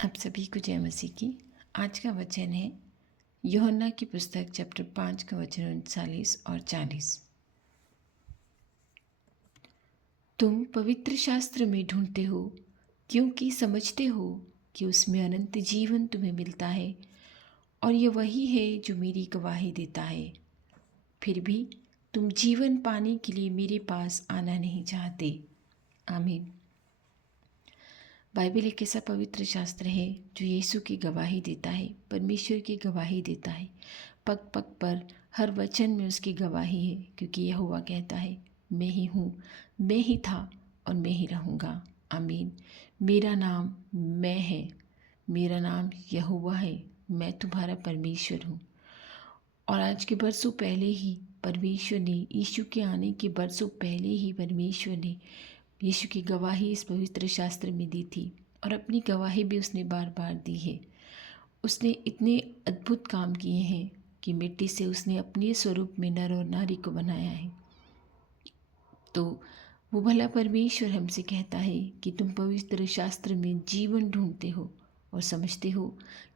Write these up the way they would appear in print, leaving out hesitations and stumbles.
आप सभी को जय मसीह की। आज का वचन है यूहन्ना की पुस्तक चैप्टर 5 का वचन 39 और 40। तुम पवित्र शास्त्र में ढूंढते हो क्योंकि समझते हो कि उसमें अनंत जीवन तुम्हें मिलता है, और यह वही है जो मेरी गवाही देता है। फिर भी तुम जीवन पाने के लिए मेरे पास आना नहीं चाहते। आमीन। बाइबल एक ऐसा पवित्र शास्त्र है जो यीशु की गवाही देता है, परमेश्वर की गवाही देता है। पग पग पर हर वचन में उसकी गवाही है, क्योंकि यहोवा कहता है, मैं ही हूँ, मैं ही था और मैं ही रहूँगा। आमीन। मेरा नाम मैं है, मेरा नाम यहोवा है, मैं तुम्हारा परमेश्वर हूँ। और आज के बरसों पहले ही परमेश्वर ने, यीशु के आने के बरसों पहले ही परमेश्वर ने यीशु की गवाही इस पवित्र शास्त्र में दी थी, और अपनी गवाही भी उसने बार बार दी है। उसने इतने अद्भुत काम किए हैं कि मिट्टी से उसने अपने स्वरूप में नर और नारी को बनाया है। तो वो भला परमेश्वर हमसे कहता है कि तुम पवित्र शास्त्र में जीवन ढूंढते हो और समझते हो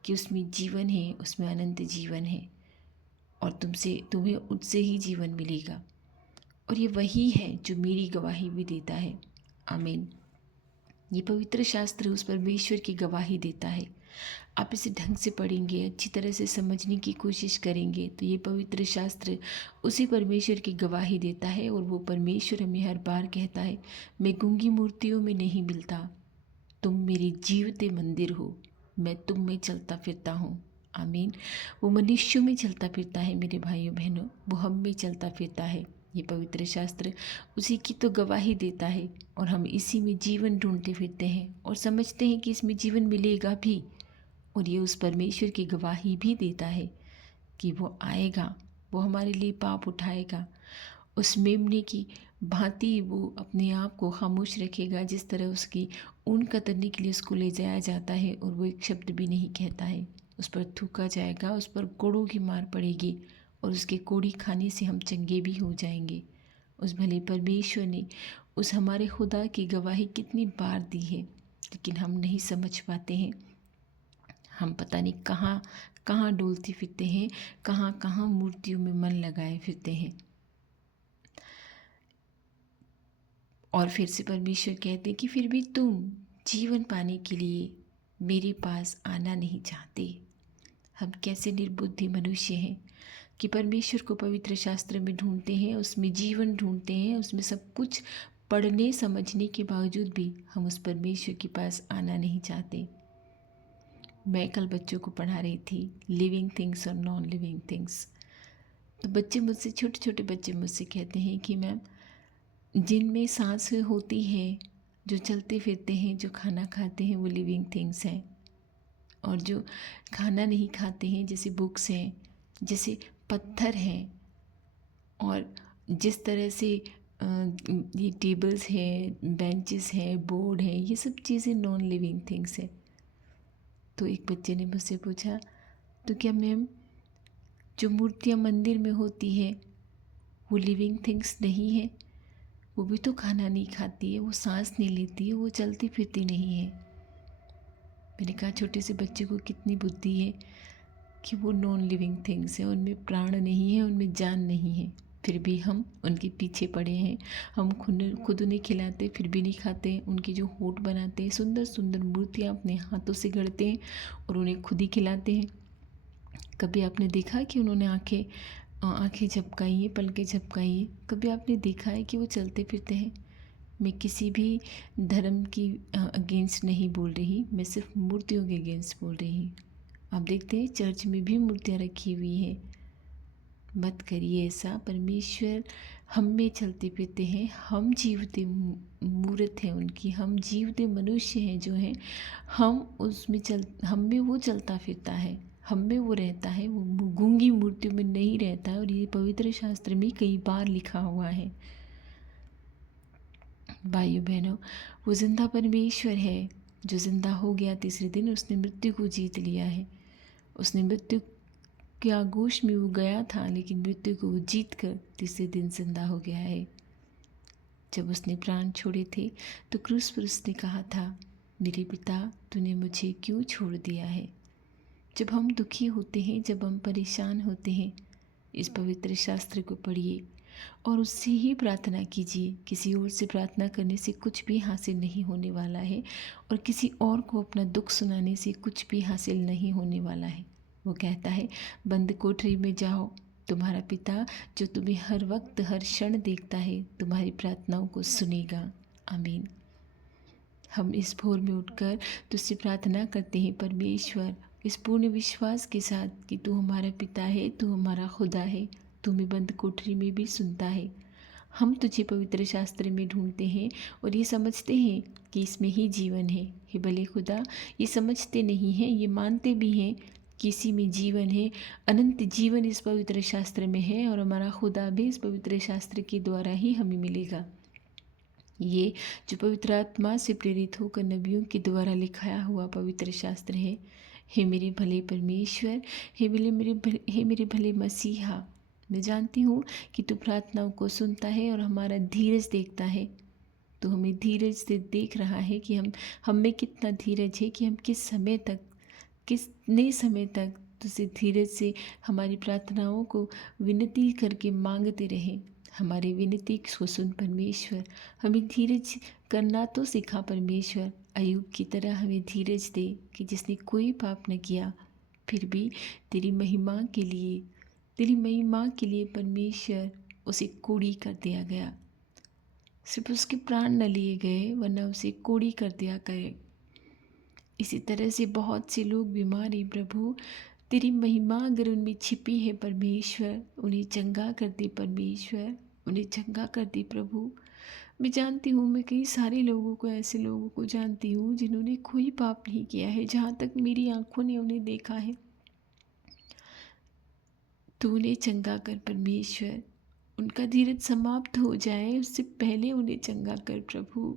कि उसमें जीवन है, उसमें अनंत जीवन है, और तुम्हें उससे ही जीवन मिलेगा। और ये वही है जो मेरी गवाही भी देता है। आमीन। ये पवित्र शास्त्र उस परमेश्वर की गवाही देता है। आप इसे ढंग से पढ़ेंगे, अच्छी तरह से समझने की कोशिश करेंगे, तो ये पवित्र शास्त्र उसी परमेश्वर की गवाही देता है। और वो परमेश्वर हमें हर बार कहता है, मैं गूंगी मूर्तियों में नहीं मिलता, तुम मेरे जीवते मंदिर हो, मैं तुम में चलता फिरता हूँ। आमीन। वो मनुष्यों में चलता फिरता है मेरे भाइयों बहनों, वो हम में चलता फिरता है। ये पवित्र शास्त्र उसी की तो गवाही देता है, और हम इसी में जीवन ढूंढते फिरते हैं और समझते हैं कि इसमें जीवन मिलेगा भी। और ये उस परमेश्वर की गवाही भी देता है कि वो आएगा, वो हमारे लिए पाप उठाएगा। उस मेमने की भांति वो अपने आप को खामोश रखेगा, जिस तरह उसकी ऊन कतरने के लिए उसको ले जाया जाता है और वो एक शब्द भी नहीं कहता है। उस पर थूका जाएगा, उस पर कोड़ों की मार पड़ेगी, और उसके कोड़ी खाने से हम चंगे भी हो जाएंगे। उस भले परमेश्वर ने उस हमारे खुदा की गवाही कितनी बार दी है, लेकिन हम नहीं समझ पाते हैं। हम पता नहीं कहाँ कहाँ डोलते फिरते हैं, कहाँ कहाँ मूर्तियों में मन लगाए फिरते हैं। और फिर से परमेश्वर कहते हैं कि फिर भी तुम जीवन पाने के लिए मेरे पास आना नहीं चाहते। हम कैसे निर्बुद्धि मनुष्य हैं कि परमेश्वर को पवित्र शास्त्र में ढूंढते हैं, उसमें जीवन ढूंढते हैं, उसमें सब कुछ पढ़ने समझने के बावजूद भी हम उस परमेश्वर के पास आना नहीं चाहते। मैं कल बच्चों को पढ़ा रही थी लिविंग थिंग्स और नॉन लिविंग थिंग्स। तो बच्चे मुझसे, छोटे छोटे बच्चे मुझसे कहते हैं कि मैम, जिनमें सांस होती है, जो चलते फिरते हैं, जो खाना खाते हैं, वो लिविंग थिंग्स हैं। और जो खाना नहीं खाते हैं, जैसे बुक्स हैं, जैसे पत्थर हैं, और जिस तरह से ये टेबल्स हैं, बेंचेस हैं, बोर्ड हैं, ये सब चीज़ें नॉन लिविंग थिंग्स हैं। तो एक बच्चे ने मुझसे पूछा, तो क्या मैम जो मूर्तियाँ मंदिर में होती है वो लिविंग थिंग्स नहीं है? वो भी तो खाना नहीं खाती है, वो सांस नहीं लेती है, वो चलती फिरती नहीं है। मैंने कहा, छोटे से बच्चे को कितनी बुद्धि है कि वो नॉन लिविंग थिंग्स है, उनमें प्राण नहीं है, उनमें जान नहीं है। फिर भी हम उनके पीछे पड़े हैं। हम खुद उन्हें खिलाते फिर भी नहीं खाते। उनकी जो होठ बनाते हैं, सुंदर सुंदर मूर्तियाँ अपने हाथों से गढ़ते हैं और उन्हें खुद ही खिलाते हैं। कभी आपने देखा कि उन्होंने आंखें झपकाई हैं, पलकें झपकाई हैं? कभी आपने देखा है कि वो चलते फिरते हैं? मैं किसी भी धर्म की अगेंस्ट नहीं बोल रही, मैं सिर्फ मूर्तियों के अगेंस्ट बोल रही हूँ। आप देखते हैं चर्च में भी मूर्तियाँ रखी हुई हैं। मत करिए ऐसा। परमेश्वर हम में चलते फिरते हैं, हम जीवते मूर्त हैं उनकी, हम जीवते मनुष्य हैं जो हैं, हम में वो चलता फिरता है, हम में वो रहता है, वो गूंगी मूर्तियों में नहीं रहता है। और ये पवित्र शास्त्र में कई बार लिखा हुआ है। भाइयों बहनों, वो जिंदा परमेश्वर है जो जिंदा हो गया तीसरे दिन। उसने मृत्यु को जीत लिया है। उसने मृत्यु के आगोश में वो गया था, लेकिन मृत्यु को वो जीत कर तीसरे दिन जिंदा हो गया है। जब उसने प्राण छोड़े थे तो क्रूस पर उसने कहा था मेरे पिता, तूने मुझे क्यों छोड़ दिया है। जब हम दुखी होते हैं, जब हम परेशान होते हैं, इस पवित्र शास्त्र को पढ़िए और उससे ही प्रार्थना कीजिए। किसी और से प्रार्थना करने से कुछ भी हासिल नहीं होने वाला है और किसी और को अपना दुख सुनाने से कुछ भी हासिल नहीं होने वाला है। वो कहता है, बंद कोठरी में जाओ, तुम्हारा पिता जो तुम्हें हर वक्त हर क्षण देखता है तुम्हारी प्रार्थनाओं को सुनेगा। आमीन। हम इस भोर में उठकर तुझसे प्रार्थना करते हैं परमेश्वर, इस पूर्ण विश्वास के साथ कि तू हमारा पिता है, तू हमारा खुदा है, तू हमें बंद कोठरी में भी सुनता है। हम तुझे पवित्र शास्त्र में ढूंढते हैं और ये समझते हैं कि इसमें ही जीवन है। हे भले खुदा, ये समझते नहीं हैं, ये मानते भी हैं कि इसी में जीवन है, अनंत जीवन इस पवित्र शास्त्र में है और हमारा खुदा भी इस पवित्र शास्त्र के द्वारा ही हमें मिलेगा। ये जो पवित्र आत्मा से प्रेरित होकर नबियों के द्वारा लिखाया हुआ पवित्र शास्त्र है। हे मेरे भले परमेश्वर, हे मेरे भले मसीहा, मैं जानती हूँ कि तू प्रार्थनाओं को सुनता है और हमारा धीरज देखता है। तो हमें धीरज से देख रहा है कि हम में कितना धीरज है, कि हम कितने समय तक तुझसे धीरज से हमारी प्रार्थनाओं को विनती करके मांगते रहें। हमारी विनती को सुन परमेश्वर, हमें धीरज करना तो सिखा परमेश्वर। अय्यूब की तरह हमें धीरज दे कि जिसने कोई पाप न किया फिर भी तेरी महिमा के लिए परमेश्वर उसे कोड़ी कर दिया गया। सिर्फ उसके प्राण न लिए गए वरना उसे कोड़ी कर दिया गए। इसी तरह से बहुत से लोग बीमार हैं प्रभु, तेरी महिमा अगर उनमें छिपी है परमेश्वर, उन्हें चंगा कर दे परमेश्वर, उन्हें चंगा कर दे प्रभु। मैं जानती हूँ, मैं कई सारे लोगों को, ऐसे लोगों को जानती हूँ जिन्होंने कोई पाप नहीं किया है, जहाँ तक मेरी आंखों ने उन्हें देखा है। तू उन्हें चंगा कर परमेश्वर, उनका धीरज समाप्त हो जाए उससे पहले उन्हें चंगा कर प्रभु।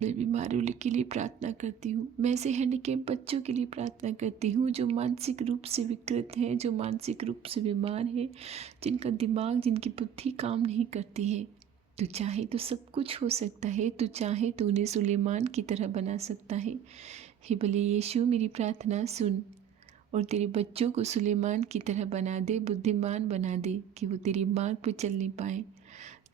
मैं बीमारों के लिए प्रार्थना करती हूँ, मैं ऐसे हैंडीकैप बच्चों के लिए प्रार्थना करती हूँ जो मानसिक रूप से विकृत हैं, जो मानसिक रूप से बीमार हैं, जिनका दिमाग, जिनकी बुद्धि काम नहीं करती है। तू चाहे तो सब कुछ हो सकता है, तू चाहे तो उन्हें सुलेमान की तरह बना सकता है। हे भले यीशु, मेरी प्रार्थना सुन और तेरे बच्चों को सुलेमान की तरह बना दे, बुद्धिमान बना दे कि वो तेरे मार्ग पर चलने पाए,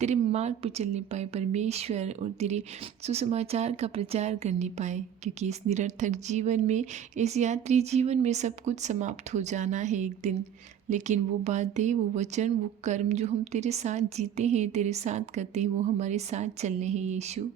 तेरे मार्ग पर चलने पाए परमेश्वर, और तेरे सुसमाचार का प्रचार करने पाए। क्योंकि इस निरर्थक जीवन में, इस यात्री जीवन में सब कुछ समाप्त हो जाना है एक दिन, लेकिन वो बातें, वो वचन, वो कर्म जो हम तेरे साथ जीते हैं, तेरे साथ करते हैं, वो हमारे साथ चलने हैं यीशु।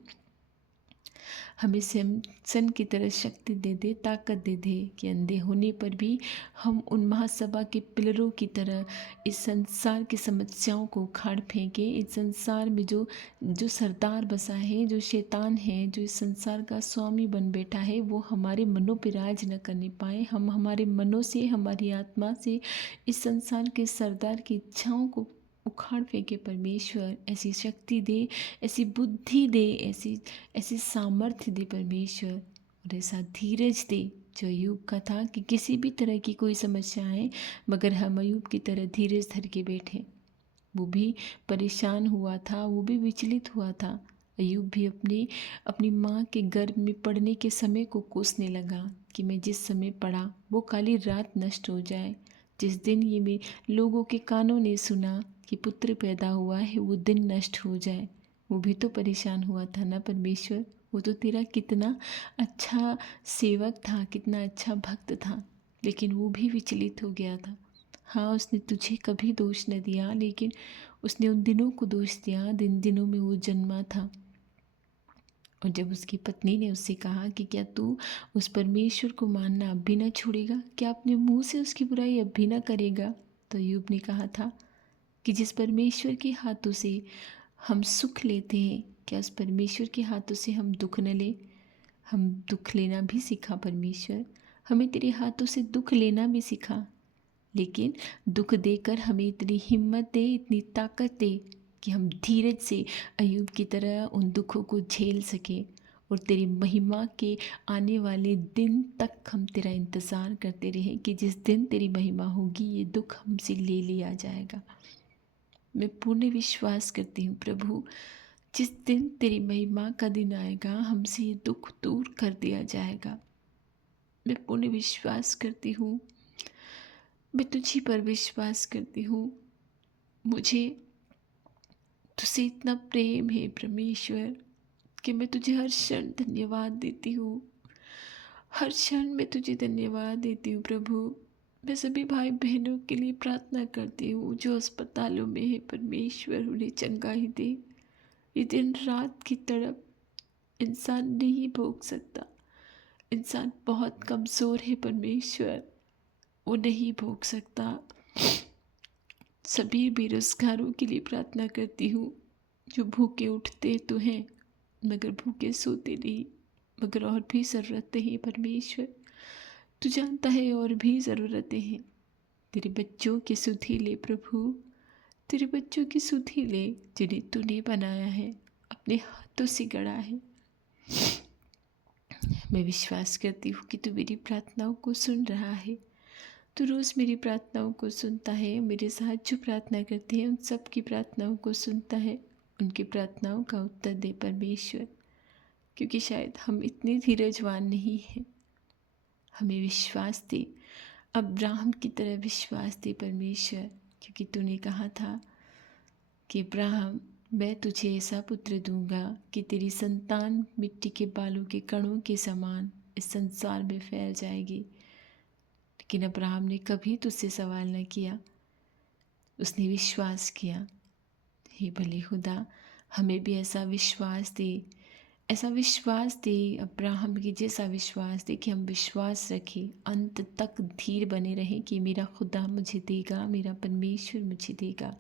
हमें सैमसन की तरह शक्ति दे दे, ताकत दे दे कि अंधे होने पर भी हम उन महासभा के पिलरों की तरह इस संसार की समस्याओं को उखाड़ फेंके। इस संसार में जो जो सरदार बसा है, जो शैतान है, जो इस संसार का स्वामी बन बैठा है, वो हमारे मनों पर राज न करने पाए। हम हमारे मनों से, हमारी आत्मा से इस संसार के सरदार की इच्छाओं को उखाड़ फेंके परमेश्वर। ऐसी शक्ति दे, ऐसी बुद्धि दे, ऐसी ऐसी सामर्थ्य दे परमेश्वर, और ऐसा धीरज दे जो अय्यूब का था कि किसी भी तरह की कोई समस्या आए मगर हम अय्यूब की तरह धीरज धर के बैठे। वो भी परेशान हुआ था, वो भी विचलित हुआ था। अय्यूब भी अपनी माँ के गर्भ में पड़ने के समय को कोसने लगा कि मैं जिस समय पड़ा वो काली रात नष्ट हो जाए। जिस दिन ये मेरे लोगों के कानों ने सुना कि पुत्र पैदा हुआ है वो दिन नष्ट हो जाए। वो भी तो परेशान हुआ था ना परमेश्वर। वो तो तेरा कितना अच्छा सेवक था, कितना अच्छा भक्त था, लेकिन वो भी विचलित हो गया था। हाँ, उसने तुझे कभी दोष न दिया, लेकिन उसने उन दिनों को दोष दिया जिन दिनों में वो जन्मा था। और जब उसकी पत्नी ने उससे कहा कि क्या तू उस परमेश्वर को मानना अब भी न छोड़ेगा, क्या अपने मुंह से उसकी बुराई अब भी न करेगा, तो अय्यूब ने कहा था कि जिस परमेश्वर के हाथों से हम सुख लेते हैं, क्या उस परमेश्वर के हाथों से हम दुख न ले। हम दुख लेना भी सीखा परमेश्वर, हमें तेरे हाथों से दुख लेना भी सीखा, लेकिन दुख देकर हमें इतनी हिम्मत दे, इतनी ताकत दे कि हम धीरज से अय्यूब की तरह उन दुखों को झेल सके और तेरी महिमा के आने वाले दिन तक हम तेरा इंतज़ार करते रहें कि जिस दिन तेरी महिमा होगी ये दुख हमसे ले लिया जाएगा। मैं पूर्ण विश्वास करती हूँ प्रभु जिस दिन तेरी महिमा का दिन आएगा, हमसे ये दुख दूर कर दिया जाएगा। मैं पूर्ण विश्वास करती हूँ, मैं तुझी पर विश्वास करती हूँ। मुझे तुझसे इतना प्रेम है परमेश्वर कि मैं तुझे हर क्षण धन्यवाद देती हूँ। हर क्षण मैं तुझे धन्यवाद देती हूँ प्रभु। मैं सभी भाई बहनों के लिए प्रार्थना करती हूँ जो अस्पतालों में है, परमेश्वर उन्हें चंगाई दे। ये दिन रात की तड़प इंसान नहीं भोग सकता। इंसान बहुत कमज़ोर है परमेश्वर, वो नहीं भोग सकता। सभी बेरोजगारों के लिए प्रार्थना करती हूँ जो भूखे उठते तो हैं मगर भूखे सोते नहीं, मगर और भी ज़रूरतें हैं परमेश्वर। तू जानता है और भी ज़रूरतें हैं। तेरे बच्चों की सुधि ले प्रभु, तेरे बच्चों की सुधि ले जिन्हें तूने बनाया है, अपने हाथों से गढ़ा है। मैं विश्वास करती हूँ कि तू मेरी प्रार्थनाओं को सुन रहा है। तू रोज़ मेरी प्रार्थनाओं को सुनता है। मेरे साथ जो प्रार्थना करते हैं उन सब की प्रार्थनाओं को सुनता है। उनकी प्रार्थनाओं का उत्तर दे परमेश्वर, क्योंकि शायद हम इतने धीरजवान नहीं हैं। हमें विश्वास दे, अब्राहम की तरह विश्वास दे परमेश्वर, क्योंकि तूने कहा था कि अब्राहम, मैं तुझे ऐसा पुत्र दूंगा कि तेरी संतान मिट्टी के बालों के कणों के समान इस संसार में फैल जाएगी। लेकिन अब्राहम ने कभी तुझसे सवाल न किया, उसने विश्वास किया। हे भले खुदा, हमें भी ऐसा विश्वास दे, ऐसा विश्वास दे अब्राहम की जैसा विश्वास दे कि हम विश्वास रखें, अंत तक धीर बने रहें कि मेरा खुदा मुझे देगा, मेरा परमेश्वर मुझे देगा।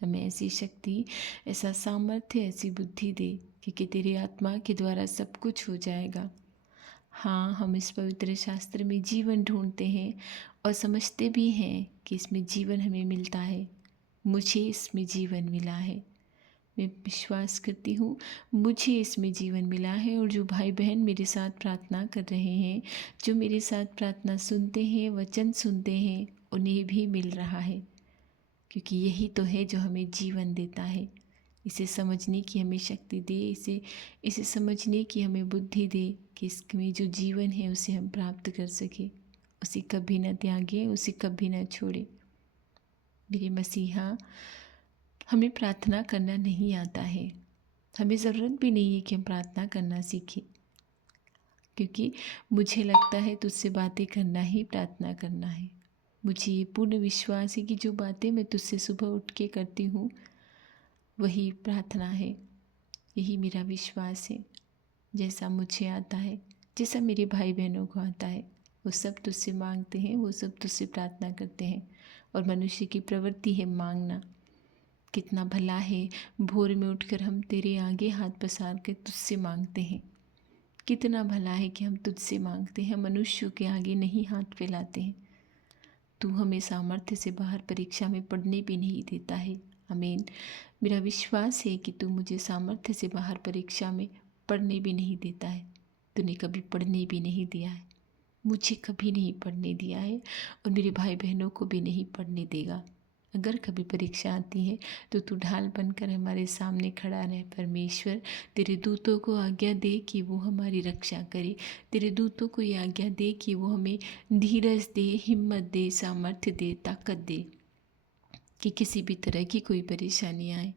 हमें ऐसी शक्ति, ऐसा सामर्थ्य, ऐसी बुद्धि दे क्योंकि तेरी आत्मा के द्वारा सब कुछ हो जाएगा। हाँ, हम इस पवित्र शास्त्र में जीवन ढूंढते हैं और समझते भी हैं कि इसमें जीवन हमें मिलता है। मुझे इसमें जीवन मिला है। मैं विश्वास करती हूँ मुझे इसमें जीवन मिला है। और जो भाई बहन मेरे साथ प्रार्थना कर रहे हैं, जो मेरे साथ प्रार्थना सुनते हैं, वचन सुनते हैं, उन्हें भी मिल रहा है, क्योंकि यही तो है जो हमें जीवन देता है। इसे समझने की हमें शक्ति दे, इसे समझने की हमें बुद्धि दे कि इसमें जो जीवन है उसे हम प्राप्त कर सके। उसे कभी न त्यागे, उसे कभी न छोड़े। मेरे मसीहा, हमें प्रार्थना करना नहीं आता है। हमें ज़रूरत भी नहीं है कि हम प्रार्थना करना सीखें, क्योंकि मुझे लगता है तुझसे बातें करना ही प्रार्थना करना है। मुझे ये पूर्ण विश्वास है कि जो बातें मैं तुझसे सुबह उठ के करती हूँ वही प्रार्थना है। यही मेरा विश्वास है। जैसा मुझे आता है, जैसा मेरे भाई बहनों को आता है, वो सब तुझसे मांगते हैं, वो सब तुझसे प्रार्थना करते हैं। और मनुष्य की प्रवृत्ति है मांगना। कितना भला है, भोर में उठकर हम तेरे आगे हाथ पसार कर तुझसे मांगते हैं। कितना भला है कि हम तुझसे मांगते हैं, मनुष्यों के आगे नहीं हाथ फैलाते हैं। तू हमें सामर्थ्य से बाहर परीक्षा में पढ़ने भी नहीं देता है। आमीन। मेरा विश्वास है कि तू मुझे सामर्थ्य से बाहर परीक्षा में पढ़ने भी नहीं देता है। तूने कभी पढ़ने भी नहीं दिया है, मुझे कभी नहीं पढ़ने दिया है और मेरे भाई बहनों को भी नहीं पढ़ने देगा। अगर कभी परीक्षा आती है तो तू ढाल बनकर हमारे सामने खड़ा रहे परमेश्वर। तेरे दूतों को आज्ञा दे कि वो हमारी रक्षा करे। तेरे दूतों को ये आज्ञा दे कि वो हमें धीरज दे, हिम्मत दे, सामर्थ्य दे, ताकत दे कि किसी भी तरह की कोई परेशानी आए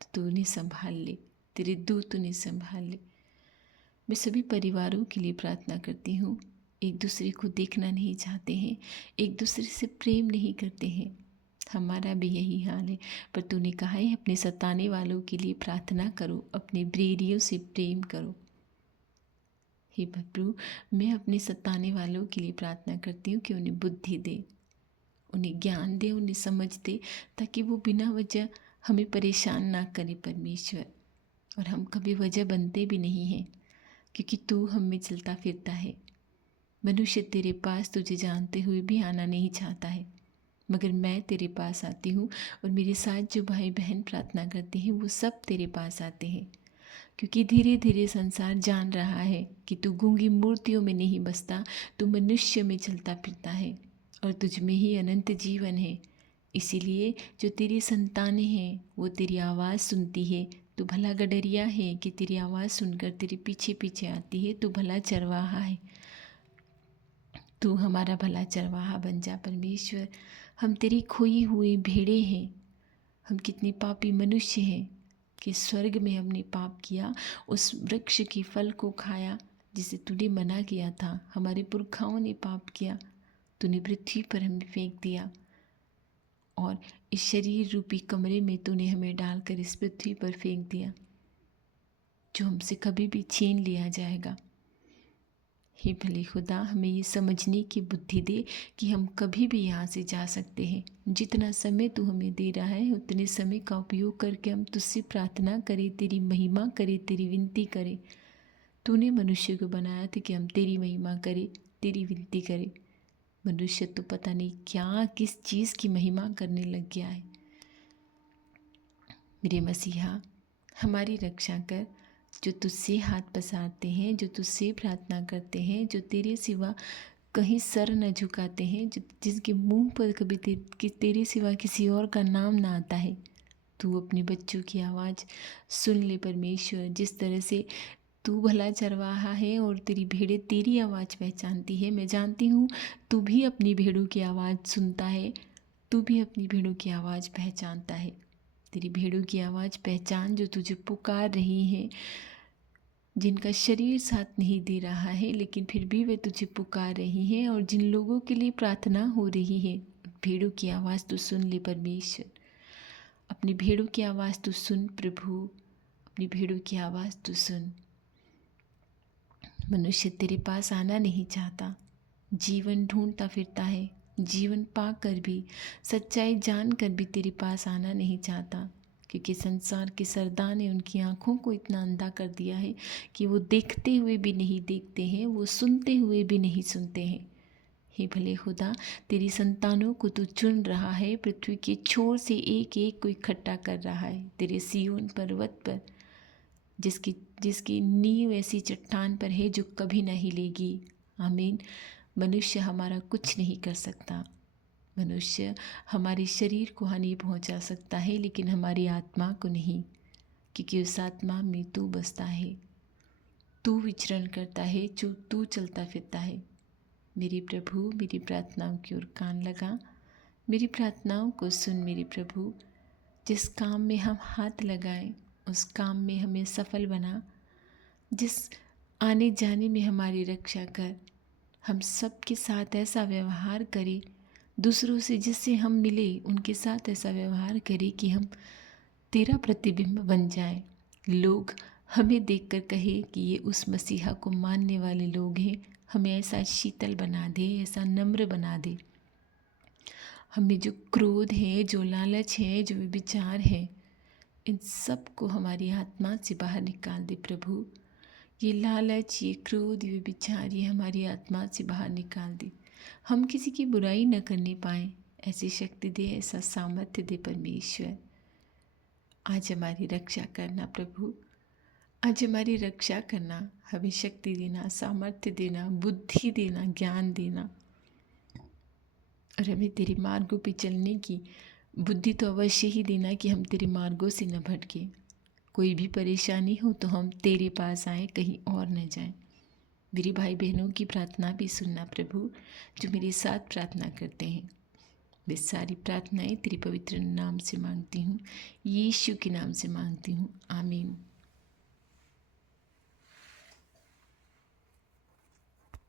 तो तू उन्हें संभाल ले, तेरे दूत उन्हें संभाल ले। मैं सभी परिवारों के लिए प्रार्थना करती हूँ। एक दूसरे को देखना नहीं चाहते हैं, एक दूसरे से प्रेम नहीं करते हैं। हमारा भी यही हाल है, पर तूने कहा है अपने सताने वालों के लिए प्रार्थना करो, अपने बैरियों से प्रेम करो। हे प्रभु, मैं अपने सताने वालों के लिए प्रार्थना करती हूँ कि उन्हें बुद्धि दे, उन्हें ज्ञान दे, उन्हें समझ दे, ताकि वो बिना वजह हमें परेशान ना करे परमेश्वर। और हम कभी वजह बनते भी नहीं हैं, क्योंकि तू हम में चलता फिरता है। मनुष्य तेरे पास तुझे जानते हुए भी आना नहीं चाहता है, मगर मैं तेरे पास आती हूँ। और मेरे साथ जो भाई बहन प्रार्थना करते हैं वो सब तेरे पास आते हैं, क्योंकि धीरे धीरे संसार जान रहा है कि तू गूंगी मूर्तियों में नहीं बसता, तू मनुष्य में चलता फिरता है और तुझ में ही अनंत जीवन है। इसीलिए जो तेरी संतानें हैं वो तेरी आवाज़ सुनती है, तू भला गडरिया है कि तेरी आवाज़ सुनकर तेरे पीछे पीछे आती है। तू भला चरवाहा है, तू हमारा भला चरवाहा बन जा परमेश्वर। हम तेरी खोई हुई भेड़ें हैं। हम कितने पापी मनुष्य हैं कि स्वर्ग में हमने पाप किया, उस वृक्ष के फल को खाया जिसे तूने मना किया था। हमारे पुरखाओं ने पाप किया, तूने पृथ्वी पर हमें फेंक दिया और इस शरीर रूपी कमरे में तूने हमें डालकर इस पृथ्वी पर फेंक दिया, जो हमसे कभी भी छीन लिया जाएगा। हे भले खुदा, हमें ये समझने की बुद्धि दे कि हम कभी भी यहाँ से जा सकते हैं। जितना समय तू हमें दे रहा है उतने समय का उपयोग करके हम तुझसे प्रार्थना करें, तेरी महिमा करें, तेरी विनती करें। तूने मनुष्य को बनाया था कि हम तेरी महिमा करें, तेरी विनती करें। मनुष्य तो पता नहीं क्या किस चीज़ की महिमा करने लग गया है। मेरे मसीहा, हमारी रक्षा कर, जो तुझसे हाथ पसारते हैं, जो तुझसे प्रार्थना करते हैं, जो तेरे सिवा कहीं सर न झुकाते हैं, जिसके मुंह पर कभी तेरे सिवा किसी और का नाम ना आता है। तू अपने बच्चों की आवाज़ सुन ले परमेश्वर। जिस तरह से तू भला चरवाहा है और तेरी भेड़ें तेरी आवाज़ पहचानती है, मैं जानती हूँ तू भी अपनी भेड़ों की आवाज़ सुनता है, तू भी अपनी भेड़ों की आवाज़ पहचानता है। तेरी भेड़ों की आवाज़ पहचान, जो तुझे पुकार रही हैं, जिनका शरीर साथ नहीं दे रहा है लेकिन फिर भी वे तुझे पुकार रही हैं, और जिन लोगों के लिए प्रार्थना हो रही है, भेड़ों की आवाज़ तू सुन ले परमेश्वर। अपनी भेड़ों की आवाज़ तू सुन प्रभु, अपनी भेड़ों की आवाज़ तू सुन। मनुष्य तेरे पास आना नहीं चाहता, जीवन ढूंढता फिरता है, जीवन पाकर भी, सच्चाई जानकर भी तेरे पास आना नहीं चाहता, क्योंकि संसार के सरदार ने उनकी आँखों को इतना अंधा कर दिया है कि वो देखते हुए भी नहीं देखते हैं, वो सुनते हुए भी नहीं सुनते हैं। हे भले खुदा, तेरी संतानों को तू चुन रहा है, पृथ्वी के छोर से एक एक को इकट्ठा कर रहा है तेरे सिय्योन पर्वत पर, जिसकी नींव ऐसी चट्टान पर है जो कभी न हिलेगी। आमीन। मनुष्य हमारा कुछ नहीं कर सकता। मनुष्य हमारे शरीर को हानि पहुंचा सकता है लेकिन हमारी आत्मा को नहीं, क्योंकि उस आत्मा में तू बसता है, तू विचरण करता है, जो तू चलता फिरता है। मेरे प्रभु, मेरी प्रार्थनाओं की ओर कान लगा, मेरी प्रार्थनाओं को सुन मेरे प्रभु। जिस काम में हम हाथ लगाएं उस काम में हमें सफल बना, जिस आने जाने में हमारी रक्षा कर। हम सबके साथ ऐसा व्यवहार करें, दूसरों से जिससे हम मिले उनके साथ ऐसा व्यवहार करें कि हम तेरा प्रतिबिंब बन जाएं। लोग हमें देखकर कहे कि ये उस मसीहा को मानने वाले लोग हैं। हमें ऐसा शीतल बना दे, ऐसा नम्र बना दे। हमें जो क्रोध है, जो लालच है, जो विचार है, इन सब को हमारी आत्मा से बाहर निकाल दे प्रभु। ये लालच, ये क्रोध, ये विचार, ये हमारी आत्मा से बाहर निकाल दे। हम किसी की बुराई न करने पाएँ, ऐसी शक्ति दे, ऐसा सामर्थ्य दे परमेश्वर। आज हमारी रक्षा करना प्रभु, आज हमारी रक्षा करना, हमें शक्ति देना, सामर्थ्य देना, बुद्धि देना, ज्ञान देना, और हमें तेरे मार्गों पे चलने की बुद्धि तो अवश्य ही देना कि हम तेरे मार्गों से न भटके। कोई भी परेशानी हो तो हम तेरे पास आए, कहीं और न जाएं। मेरे भाई बहनों की प्रार्थना भी सुनना प्रभु, जो मेरे साथ प्रार्थना करते हैं। वे सारी प्रार्थनाएं तेरे पवित्र नाम से मांगती हूँ, यीशु के नाम से मांगती हूँ, आमीन।